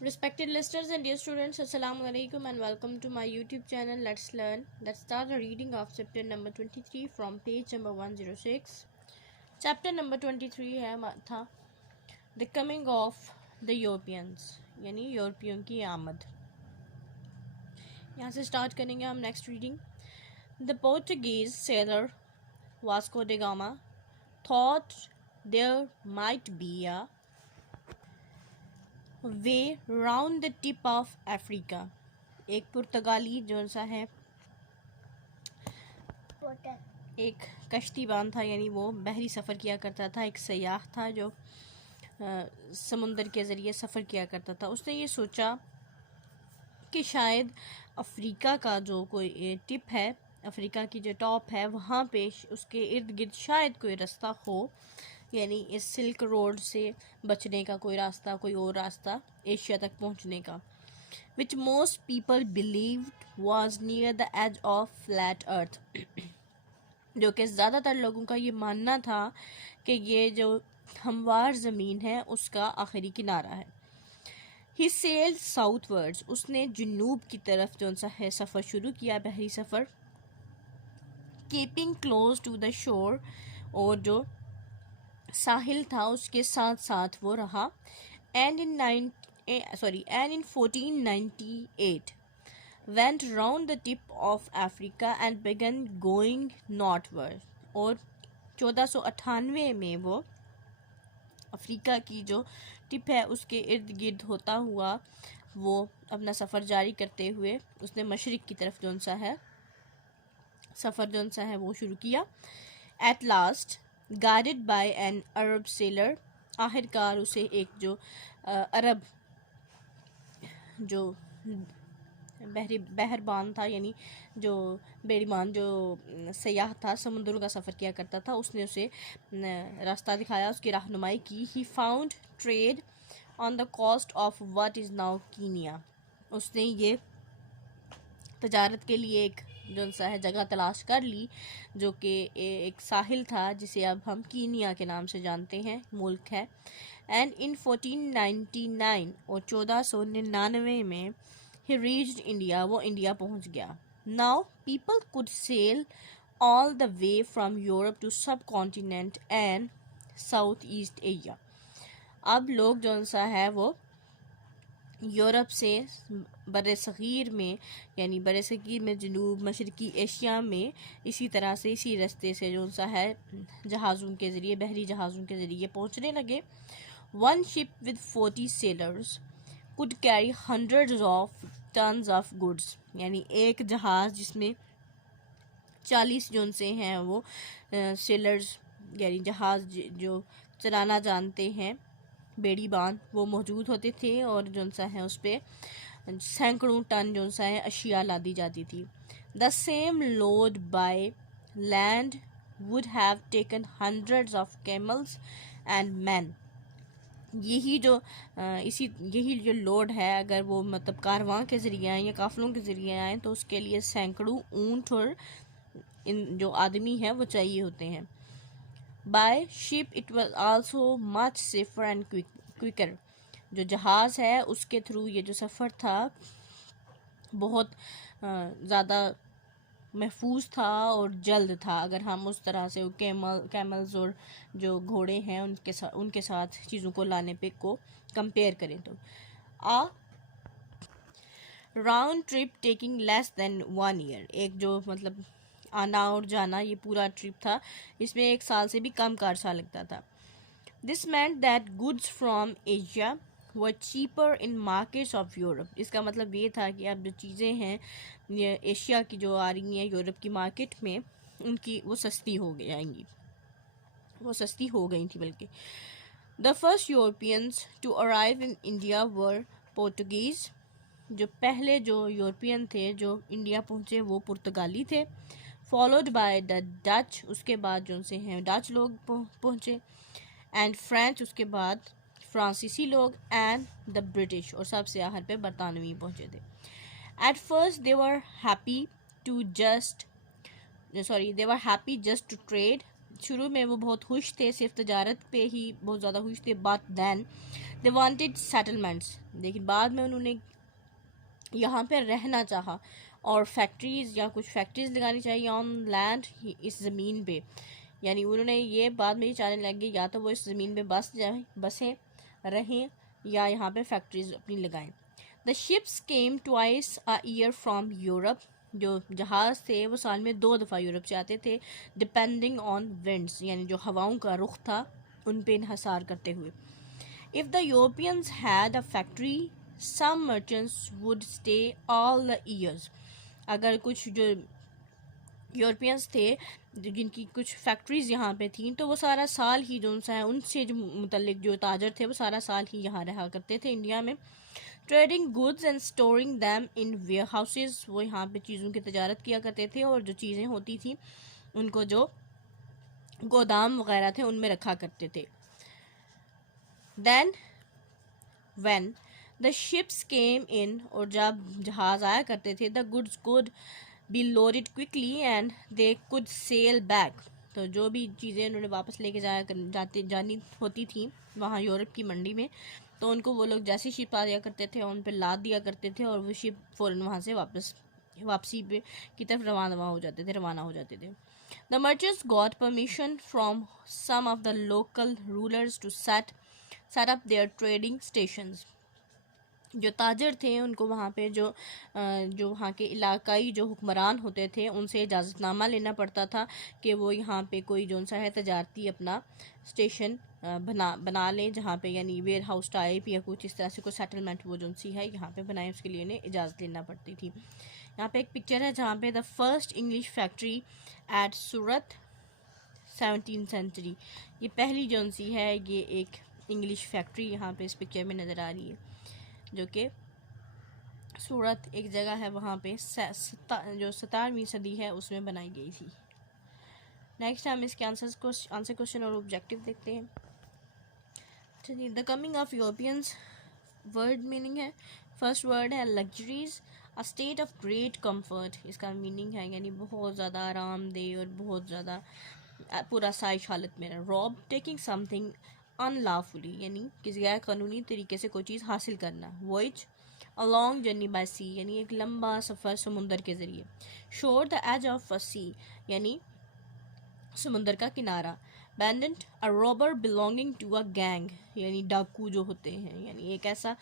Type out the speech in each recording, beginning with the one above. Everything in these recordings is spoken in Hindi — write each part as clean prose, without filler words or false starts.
Respected listeners and dear students, Assalamu alaikum and welcome to my YouTube channel. Let's learn. Let's start the reading of chapter number 23 from page number 106. Chapter number 23 है था The Coming of the Europeans, यानी यूरोपियों की आमद. यहाँ से स्टार्ट करेंगे हम next reading. The Portuguese sailor Vasco da Gama thought there might be a way round the tip of Africa. एक पुर्तगाली जो सा है एक कश्तीबान था, यानी वो बहरी सफ़र किया करता था. एक सयाह था जो समुंदर के ज़रिए सफ़र किया करता था. उसने ये सोचा कि शायद अफ्रीका का जो कोई टिप है, अफ्रीका की जो टॉप है, वहाँ पे उसके इर्द गिर्द शायद कोई रास्ता हो, यानी इस सिल्क रोड से बचने का कोई रास्ता, कोई और रास्ता एशिया तक पहुंचने का. Which most people believed was near the edge of flat earth. जो कि ज़्यादातर लोगों का ये मानना था कि ये जो हमवार ज़मीन है उसका आखिरी किनारा है. ही सेल्ड साउथवर्ड्स. उसने जुनूब की तरफ जो सा है सफ़र शुरू किया, बहरी सफ़र. Keeping close to the shore, और जो साहिल था उसके साथ साथ वो रहा. And in 1498 went round the tip of Africa and began going northward. और 1498 में वो अफ्रीका की जो टिप है उसके इर्द गिर्द होता हुआ वो अपना सफ़र जारी करते हुए उसने मशरिक़ की तरफ जो सा है सफ़र जो सा है वो शुरू किया. At last guided by an Arab seller. आखिरकार उसे एक जो अरब जो बहरबान था, यानी जो बेड़ीमान जो सयाह था, समुद्रों का सफ़र किया करता था, उसने उसे रास्ता दिखाया, उसकी रहनुमाई की. He found trade on the coast of what is now Kenya. उसने ये तजारत के लिए एक जो सा है जगह तलाश कर ली, जो कि एक साहिल था जिसे अब हम कीनिया के नाम से जानते हैं, मुल्क है. एंड इन 1499 और 1499 में ही रीच्ड इंडिया. वो इंडिया पहुंच गया. Now people could sail all the way from Europe to subcontinent and south east Asia. अब लोग जो सा है वो यूरोप से बरसग़ीर में, यानी बरसग़ीर में जनूब मशरक़ी एशिया में इसी तरह से इसी रास्ते से जो सा है जहाज़ों के ज़रिए, बहरी जहाज़ों के ज़रिए पहुंचने लगे. One ship with 40 sellers could carry hundreds of tons of goods. यानी एक जहाज़ जिसमें 40 जो से हैं वो सेलर्स, यानी जहाज़ जो चलाना जानते हैं, बेड़ीबान, वो मौजूद होते थे. और जो सा है उस पर सैकड़ों टन जो सा है अशिया लादी जाती थी. The same load by land would have taken hundreds of camels and man. यही जो लोड है, अगर वो मतलब कारवां के ज़रिए आए या काफ़िलों के ज़रिए आए तो उसके लिए सैकड़ों ऊँट और इन जो आदमी हैं वो चाहिए होते हैं. By ship it was also much safer and quicker. जो जहाज़ है उसके थ्रू ये जो सफ़र था बहुत ज़्यादा महफूज था और जल्द था, अगर हम उस तरह से कैमल्स और जो घोड़े हैं उनके साथ चीज़ों को लाने पे को कंपेयर करें तो. A round trip taking less than 1 year. एक जो मतलब आना और जाना ये पूरा ट्रिप था, इसमें 1 साल से भी कम का अर्सा लगता था. This meant that goods from Asia were cheaper in markets of Europe. इसका मतलब ये था कि अब जो चीज़ें हैं ये एशिया की जो आ रही हैं यूरोप की मार्केट में, उनकी वो सस्ती हो जाएंगी, वो सस्ती हो गई थी बल्कि. The first Europeans to arrive in India were Portuguese. जो पहले जो यूरोपियन थे जो इंडिया पहुँचे वो पुर्तगाली थे. Followed by the Dutch. उसके बाद जो से हैं डच लोग पहुँचे. And French. उसके बाद फ्रांसीसी लोग. And the British. और सबसे आखिर पे बरतानवी पहुँचे थे. At first they were happy just to trade. शुरू में वो बहुत खुश थे, सिर्फ तजारत पे ही बहुत ज़्यादा खुश थे. But then they wanted settlements, लेकिन बाद में उन्होंने यहाँ पे रहना चाहा और फैक्ट्रीज़ या कुछ फैक्ट्रीज़ लगानी चाहिए ऑन लैंड, इस ज़मीन पे। यानी उन्होंने ये बाद में ही चाहने लगे या तो वो इस ज़मीन पे बसें रहें या यहाँ पे फैक्ट्रीज अपनी लगाएं। The ships came twice a year from Europe, जो जहाज़ थे वो साल में 2 दफ़ा यूरोप से आते थे, डिपेंडिंग ऑन विंड्स, यानी जो हवाओं का रुख था उन पे इन्हसार करते हुए। If the Europeans had a factory, some merchants would stay all the years. अगर कुछ जो यूरोपियंस थे जिनकी कुछ फैक्ट्रीज़ यहाँ पे थी, तो वो सारा साल ही जो सा है उनसे जो मुतल्लिक जो ताजर थे वो सारा साल ही यहाँ रहा करते थे इंडिया में। Trading goods and storing them in warehouses, वो यहाँ पे चीज़ों की तजारत किया करते थे और जो चीज़ें होती थी उनको जो गोदाम वगैरह थे उनमें रखा करते थे। Then when the ships came in, और जब जहाज़ आया करते थे, the goods could be loaded quickly and they could sail back, तो जो भी चीज़ें उन्होंने वापस लेके जानी होती थी वहाँ यूरोप की मंडी में, तो उनको वो लोग जैसे शिप आ जाया करते थे उन पर लाद दिया करते थे और वो शिप फ़ौरन वहाँ से वापसी पे की तरफ रवाना हो जाते थे। The merchants got permission from some of the local rulers to set up their trading stations. जो ताजर थे उनको वहाँ पे जो वहाँ के इलाकाई जो हुक्मरान होते थे उनसे इजाज़तनामा लेना पड़ता था कि वो यहाँ पे कोई जो सा है तजारती अपना स्टेशन बना लें, जहाँ पे यानी वेयर हाउस टाइप या कुछ इस तरह से कोई सेटलमेंट वो जो सी है यहाँ पे बनाए, उसके लिए उन्हें इजाज़त लेना पड़ती थी। यहाँ पे एक पिक्चर है जहाँ पे the first English factory at Surat 17th century, ये पहली जो सी है ये एक इंग्लिश फैक्ट्री यहाँ पे इस पिक्चर में नज़र आ रही है, जो कि सूरत एक जगह है वहाँ पे जो 17वीं सदी है उसमें बनाई गई थी। नेक्स्ट हम इसके आंसर क्वेश्चन और ऑब्जेक्टिव देखते हैं। चलिए, the coming of Europeans, word meaning है, फर्स्ट वर्ड है luxuries, a state of great comfort, इसका मीनिंग है यानी बहुत ज़्यादा आरामदेह और बहुत ज़्यादा पूरा साइश हालत में। रॉब, टेकिंग समथिंग अनलॉफुली, यानी किसी गैर कानूनी तरीके से कोई चीज़ हासिल करना। Voyage, a long journey by sea, यानी एक लंबा सफ़र समुंदर के ज़रिए। Shore, the edge of a sea, यानी समुंदर का किनारा। Bandit, a robber belonging to a gang, यानी डाकू जो होते हैं, यानी एक ऐसा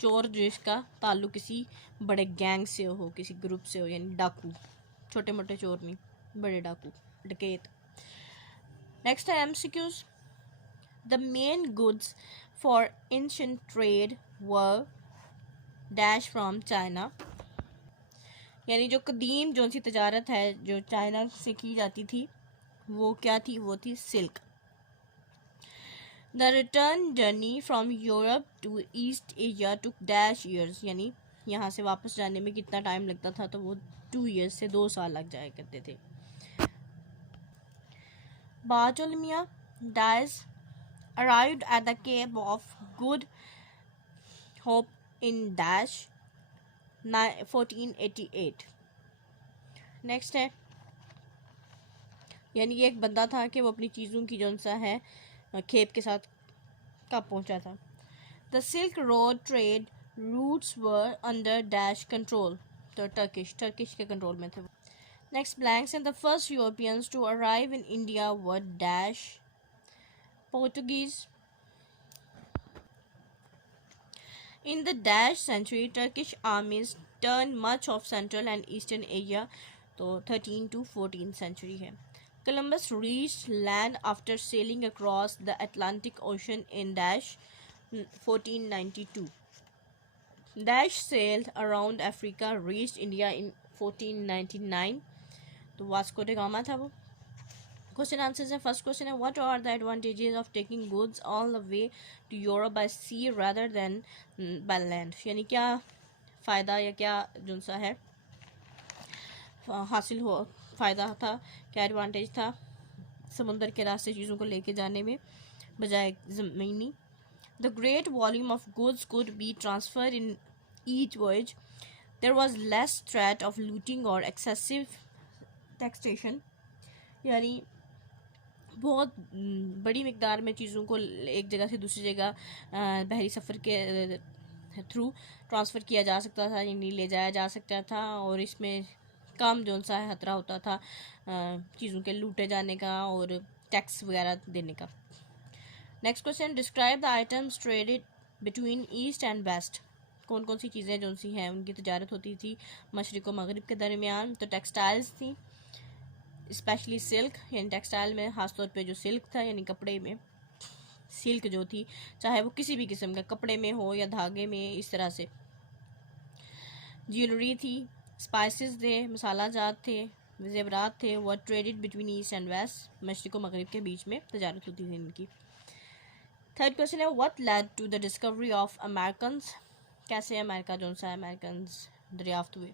चोर जिसका ताल्लुक किसी बड़े गैंग से हो, किसी ग्रुप से हो, यानी डाकू, छोटे मोटे चोर नहीं, बड़े डाकू, डकैत। नेक्स्ट है MCQs. The main goods for ancient trade were dash from China, यानी जो कदीम जो सी तजारत है जो चाइना से की जाती थी वो क्या थी, वो थी silk. The return journey from Europe to East Asia took dash years, यानी यहाँ से वापस जाने में कितना टाइम लगता था, तो वो 2 ईयर्स से 2 साल लग जाया करते थे। Bartolomeu Dias arrived at the Cape of Good Hope in dash 1488। Next है, यानी ये एक बंदा था कि वो अपनी चीज़ों की जौन सा है खेप के साथ कब पहुंचा था। The silk road trade routes were under dash control, तो टर्किश के कंट्रोल में थे। Next blanks, and the first Europeans to arrive in India were dash Portuguese। In the dash century, Turkish armies turned much of Central and Eastern Asia, तो 13 to 14th century है। Columbus reached land after sailing across the Atlantic Ocean in dash 1492। Dash sailed around Africa, reached India in 1499, तो वास्को ड गामा था वो। क्वेश्चन आंसर्स है। फर्स्ट क्वेश्चन है, what are the advantages of taking goods all the way to Europe by sea rather than by land, यानी क्या फ़ायदा या क्या जो सा है हासिल हो फ़ायदा था, क्या एडवांटेज था समुंदर के रास्ते चीज़ों को लेके जाने में बजाय ज़मीनी। The great volume of goods could be transfer in each voyage, there was less threat of looting और एक्सेसिव टैक्सेशन, यानी बहुत बड़ी मिकदार में चीज़ों को एक जगह से दूसरी जगह बहरी सफ़र के थ्रू ट्रांसफ़र किया जा सकता था, यानी ले जाया जा सकता था, और इसमें काम जो सा है खतरा होता था चीज़ों के लूटे जाने का और टैक्स वगैरह देने का। Next question, describe the items traded between east and West. कौन कौन सी चीज़ें जो सी हैं उनकी तजारत होती थी मशरिक़ व मगरिब के दरमियान। तो टेक्सटाइल्स थी, स्पेशली सिल्क, यानी टेक्सटाइल में ख़ासतौर पे जो सिल्क था, यानी कपड़े में सिल्क जो थी, चाहे वो किसी भी किस्म का कपड़े में हो या धागे में, इस तरह से। ज्वेलरी थी, स्पाइसेस थे, मसाला जात थे, जेवरात थे, वो traded between east and west, मशरिक़ व मगरिब के बीच में तजारत होती थी इनकी। थर्ड क्वेश्चन है, what led to the discovery of Americans. कैसे अमेरिका जो सा अमेरिकन्स दरियाफ्त हुए।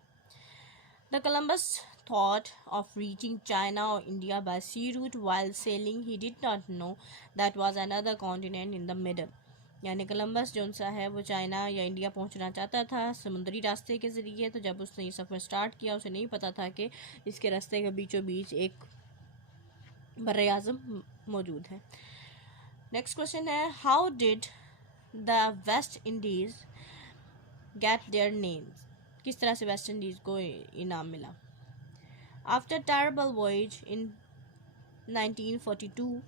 The Columbus thought of reaching China or India by sea route while sailing. He did not know that was another continent in the middle. यानी कोलंबस जो सा है वो चाइना या इंडिया पहुंचना चाहता था समुद्री रास्ते के ज़रिए। तो जब उसने ये सफ़र स्टार्ट किया उसे नहीं पता था कि इसके रास्ते के बीचों बीच एक बर्रे आज़म मौजूद है। नेक्स्ट क्वेश्चन है, how did the West Indies get their names. किस तरह से वेस्ट इंडीज़ को इनाम मिला। आफ्टर टेरेबल वॉयज इन 1942,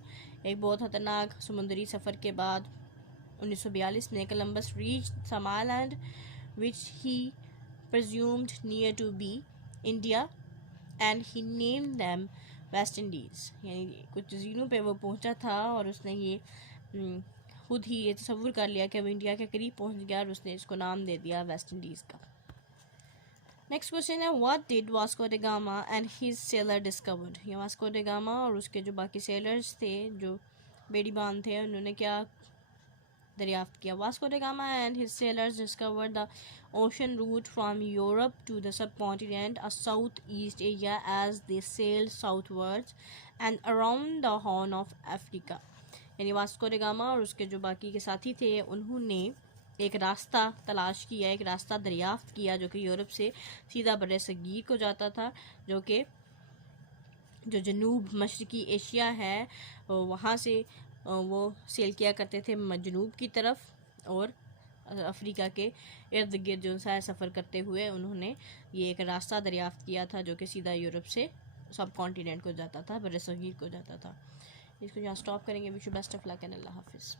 एक बहुत ख़तरनाक समुद्री सफ़र के बाद 1942 में Columbus reach some island which he presumed near to be India and he named them West Indies. यानी कुछ ज़ीनों पे वो पहुंचा था और उसने ये खुद ही ये तसव्वुर कर लिया कि वो इंडिया के करीब पहुंच गया और उसने इसको नाम दे दिया वेस्ट इंडीज़ का। नेक्स्ट क्वेश्चन है, what did Vasco da Gama and his seller discovered. ये वास्को ड गामा और उसके जो बाकी सेलर्स थे जो बेड़ीबान थे उन्होंने क्या दरियाफ्त किया। Vasco da Gama and his sailors discovered the ocean route from Europe to the subcontinent a south east area as they sailed southwards and around the horn of Africa. यानी वास्को ड गामा और उसके जो बाकी के साथी थे उन्होंने एक रास्ता तलाश किया, एक रास्ता दरियाफ्त किया जो कि यूरोप से सीधा बर्रे सगीर को जाता था, जो कि जो जनूब मशरकी एशिया है वहाँ से वो सेल किया करते थे जनूब की तरफ, और अफ्रीका के इर्द गिर्द जो सा सफ़र करते हुए उन्होंने ये एक रास्ता दरियाफ्त किया था जो कि सीधा यूरोप से सब कॉन्टिनेंट को जाता था, बर्रे सगीर को जाता था। इसको यहाँ स्टॉप करेंगे। Wish you best of luck and अल्लाह हाफिज़।